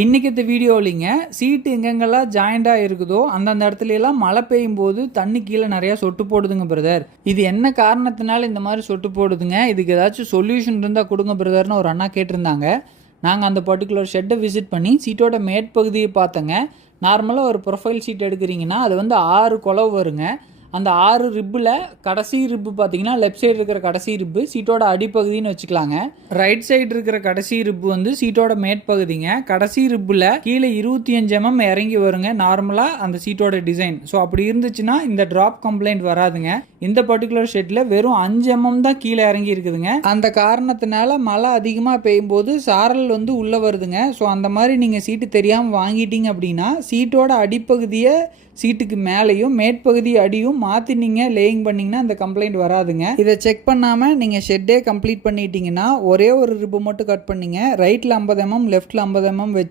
இன்றைக்கி இந்த வீடியோலிங்க சீட்டு எங்கெங்கெல்லாம் ஜாயிண்டாக இருக்குதோ அந்தந்த இடத்துல எல்லாம் மழை பெய்யும் போது தண்ணி கீழே நிறையா சொட்டு போடுதுங்க பிரதர். இது என்ன காரணத்தினால இந்த மாதிரி சொட்டு போடுதுங்க, இதுக்கு ஏதாச்சும் சொல்யூஷன் இருந்தால் கொடுங்க பிரதர்னு ஒரு அண்ணா கேட்டிருந்தாங்க. நாங்கள் அந்த பர்டிகுலர் ஷெட்டை விசிட் பண்ணி சீட்டோட மேற்பகுதியை பார்த்தோங்க. நார்மலாக ஒரு ப்ரொஃபைல் சீட் எடுக்கிறீங்கன்னா அது வந்து 6 குலவு வருங்க. அந்த 6 ரிப்பில் கடைசி ரிப்பு பார்த்தீங்கன்னா லெஃப்ட் சைடு இருக்கிற கடைசி ரிப்பு சீட்டோட அடிப்பகுதின்னு வச்சுக்கலாங்க. ரைட் சைடு இருக்கிற கடைசி ரிப்பு வந்து சீட்டோட மேற்பகுதிங்க. கடைசி ரிப்பில் கீழே 25 mm இறங்கி வருங்க நார்மலாக அந்த சீட்டோட டிசைன். ஸோ அப்படி இருந்துச்சுன்னா இந்த ட்ராப் கம்ப்ளைண்ட் வராதுங்க. இந்த பர்டிகுலர் ஷெட்டில் வெறும் 5 mm தான் கீழே இறங்கி இருக்குதுங்க. அந்த காரணத்தினால மழை அதிகமாக பெய்யும் போது சாரல் வந்து உள்ளே வருதுங்க. ஸோ அந்த மாதிரி நீங்கள் சீட்டு தெரியாமல் வாங்கிட்டீங்க அப்படின்னா சீட்டோட அடிப்பகுதியை சீட்டுக்கு மேலேயும் மேற்பகுதி அடியும் மாற்றி நீங்கள் லேயிங் பண்ணிங்கன்னா அந்த கம்ப்ளைண்ட் வராதுங்க. இதை செக் பண்ணாமல் நீங்கள் ஷெட்டே கம்ப்ளீட் பண்ணிட்டீங்கன்னா ஒரே ஒரு ரிப்பு மட்டும் கட் பண்ணிங்க. ரைட்டில் 50 mm லெஃப்ட்டில் 50 mm வச்சு